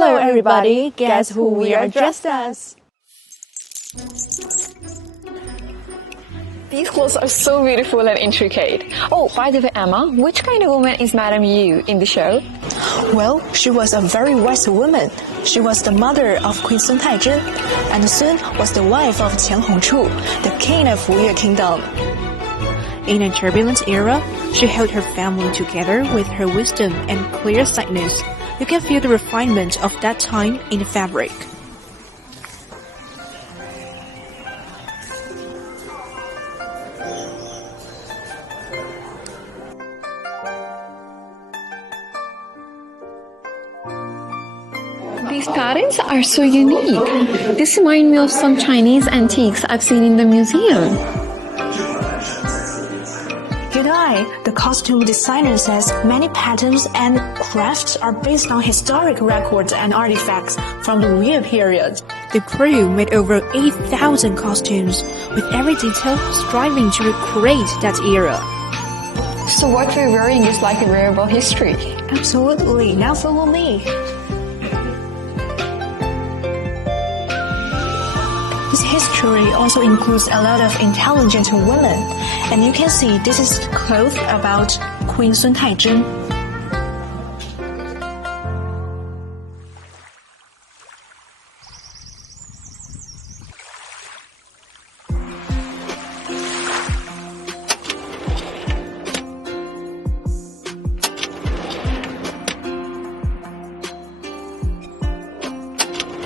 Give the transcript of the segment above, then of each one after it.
Hello everybody, guess who we are dressed as? These clothes are so beautiful and intricate. Oh, by the way, Emma, which kind of woman is Madame Yu in the show? Well, she was a very wise woman. She was the mother of Queen Sun Taizhen, and soon was the wife of Qian Hongchu, the king of Wuyue Kingdom. In a turbulent era, she held her family together with her wisdom and clear-sightedness. You can feel the refinement of that time in the fabric. These patterns are so unique. This reminds me of some Chinese antiques I've seen in the museum. The costume designer says many patterns and crafts are based on historic records and artifacts from the Wuyue period. The crew made over 8,000 costumes, with every detail striving to recreate that era. So what we're wearing is like a wearable history. Absolutely. Now follow me. This history also includes a lot of intelligent women, and you can see this is clothes about Queen Sun Taizhen.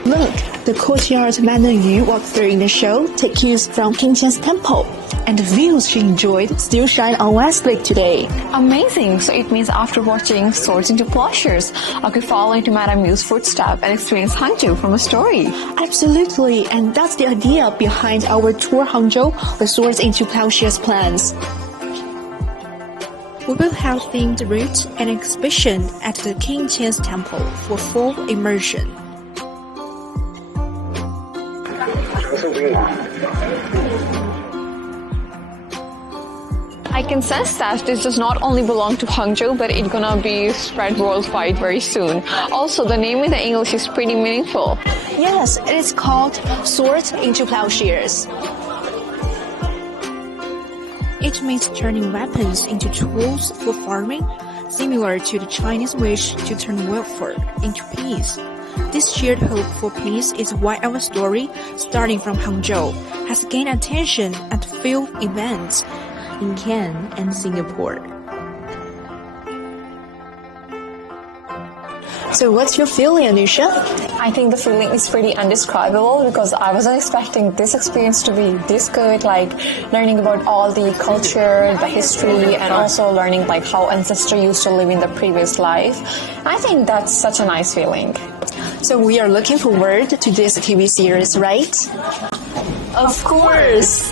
Look, the courtyard Madame Yu walked through in the show take cues from King Qian's temple, and the views she enjoyed still shine on West Lake today. Amazing! So it means after watching Swords into Plowshares, I could follow into Madame Yu's footsteps and experience Hangzhou from a story. Absolutely, and that's the idea behind our tour Hangzhou, the Swords into Plowshares plans. We will have themed routes and exhibition at the King Qian's temple for full immersion. I can sense that this does not only belong to Hangzhou, but it's gonna be spread worldwide very soon. Also, the name in the English is pretty meaningful. Yes, it is called Swords into Plowshares. It means turning weapons into tools for farming, similar to the Chinese wish to turn welfare into peace. This shared hope for peace is why our story, starting from Hangzhou, has gained attention at field events in Cannes and Singapore. So what's your feeling, Anusha? I think the feeling is pretty indescribable because I wasn't expecting this experience to be this good, like learning about all the culture, the history, and also learning like how ancestors used to live in the previous life. I think that's such a nice feeling. So we are looking forward to this TV series, right? Of course!